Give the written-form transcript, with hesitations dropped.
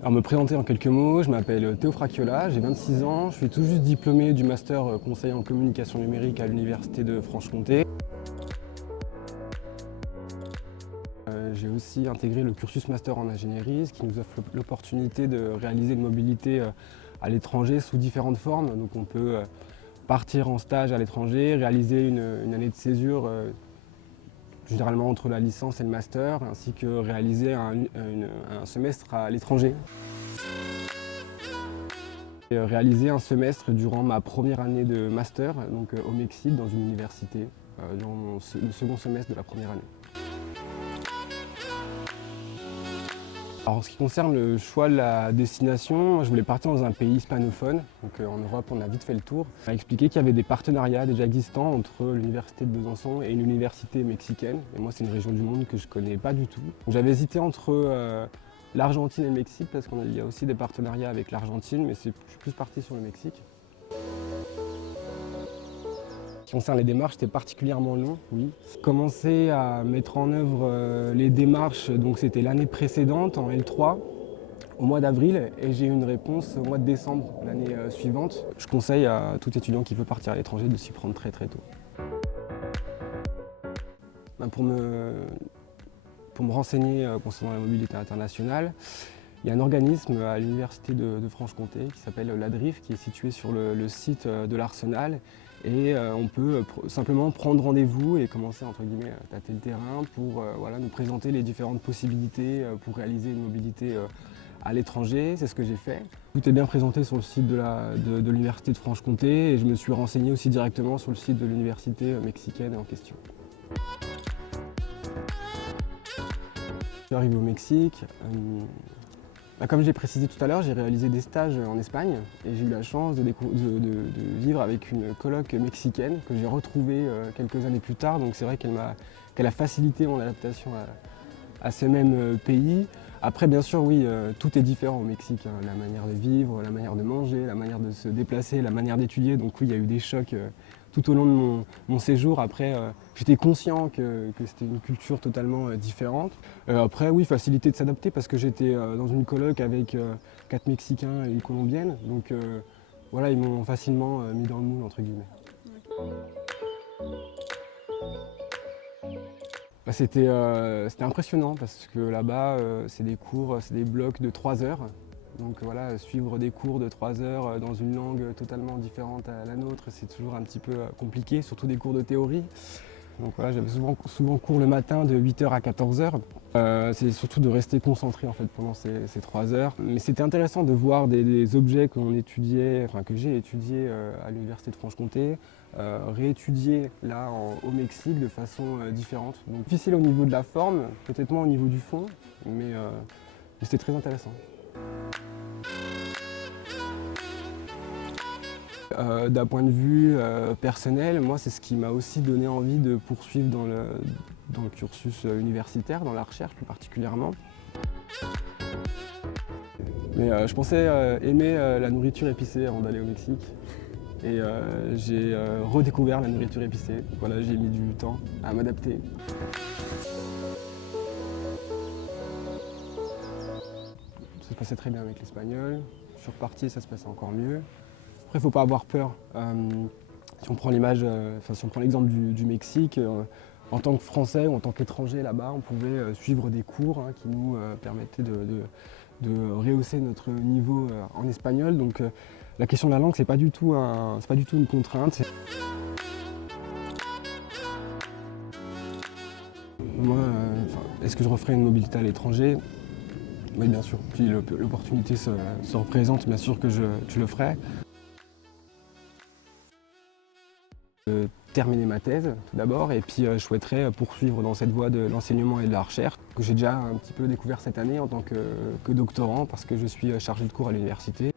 Alors me présenter en quelques mots, je m'appelle Théo Fracchiola, j'ai 26 ans, je suis tout juste diplômé du master conseil en communication numérique à l'université de Franche-Comté. J'ai aussi intégré le cursus master en ingénierie, ce qui nous offre l'opportunité de réaliser une mobilité à l'étranger sous différentes formes. Donc on peut partir en stage à l'étranger, réaliser une année de césure généralement entre la licence et le master, ainsi que réaliser un semestre à l'étranger. J'ai réalisé un semestre durant ma première année de master, donc au Mexique, dans une université, durant le second semestre de la première année. Alors, en ce qui concerne le choix de la destination, je voulais partir dans un pays hispanophone. Donc, en Europe, on a vite fait le tour. On a expliqué qu'il y avait des partenariats déjà existants entre l'université de Besançon et une université mexicaine. Et moi, c'est une région du monde que je ne connais pas du tout. J'avais hésité entre l'Argentine et le Mexique parce qu'il y a aussi des partenariats avec l'Argentine, mais je suis plus parti sur le Mexique. En ce qui concerne les démarches, c'était particulièrement long, oui. J'ai commencé à mettre en œuvre les démarches, donc c'était l'année précédente, en L3, au mois d'avril, et j'ai eu une réponse au mois de décembre l'année suivante. Je conseille à tout étudiant qui veut partir à l'étranger de s'y prendre très très tôt. Pour me renseigner concernant la mobilité internationale, il y a un organisme à l'université de Franche-Comté qui s'appelle l'ADRIF, qui est situé sur le site de l'Arsenal. Et on peut simplement prendre rendez-vous et commencer entre guillemets à tâter le terrain pour nous présenter les différentes possibilités pour réaliser une mobilité à l'étranger. C'est ce que j'ai fait. Tout est bien présenté sur le site de l'université de Franche-Comté et je me suis renseigné aussi directement sur le site de l'université mexicaine en question. Je suis arrivé au Mexique. Comme j'ai précisé tout à l'heure, j'ai réalisé des stages en Espagne et j'ai eu la chance de vivre avec une coloc mexicaine que j'ai retrouvée quelques années plus tard. Donc c'est vrai qu'elle a facilité mon adaptation à ce même pays. Après, bien sûr, oui, tout est différent au Mexique, hein. La manière de vivre, la manière de manger, la manière de se déplacer, la manière d'étudier. Donc oui, il y a eu des chocs tout au long de mon séjour. Après, j'étais conscient que c'était une culture totalement différente. Après, oui, facilité de s'adapter parce que j'étais dans une coloc avec 4 Mexicains et une Colombienne. Donc voilà, ils m'ont facilement mis dans le moule, entre guillemets. C'était impressionnant parce que là-bas, c'est des cours, c'est des blocs de 3 heures. Donc voilà, suivre des cours de 3 heures dans une langue totalement différente à la nôtre, c'est toujours un petit peu compliqué, surtout des cours de théorie. Donc voilà, j'avais souvent cours le matin de 8 h à 14 h. C'est surtout de rester concentré en fait pendant ces 3 heures. Mais c'était intéressant de voir des objets que j'ai étudiés à l'université de Franche-Comté, réétudiés là au Mexique de façon différente. Donc difficile au niveau de la forme, peut-être moins au niveau du fond, mais c'était très intéressant. D'un point de vue personnel, moi c'est ce qui m'a aussi donné envie de poursuivre dans le cursus universitaire, dans la recherche plus particulièrement. Mais je pensais aimer la nourriture épicée avant d'aller au Mexique. Et j'ai redécouvert la nourriture épicée. Voilà, j'ai mis du temps à m'adapter. Ça se passait très bien avec l'espagnol. Je suis reparti, ça se passait encore mieux. Après, il ne faut pas avoir peur. Si on prend l'exemple du Mexique, en tant que Français ou en tant qu'étranger là-bas, on pouvait suivre des cours qui nous permettaient de rehausser notre niveau en espagnol. Donc la question de la langue, c'est pas du tout une contrainte. Moi, est-ce que je referais une mobilité à l'étranger? Oui, bien sûr. Puis l'opportunité se représente, bien sûr que je le ferai. Terminer ma thèse tout d'abord et puis je souhaiterais poursuivre dans cette voie de l'enseignement et de la recherche que j'ai déjà un petit peu découvert cette année en tant que doctorant parce que je suis chargé de cours à l'université.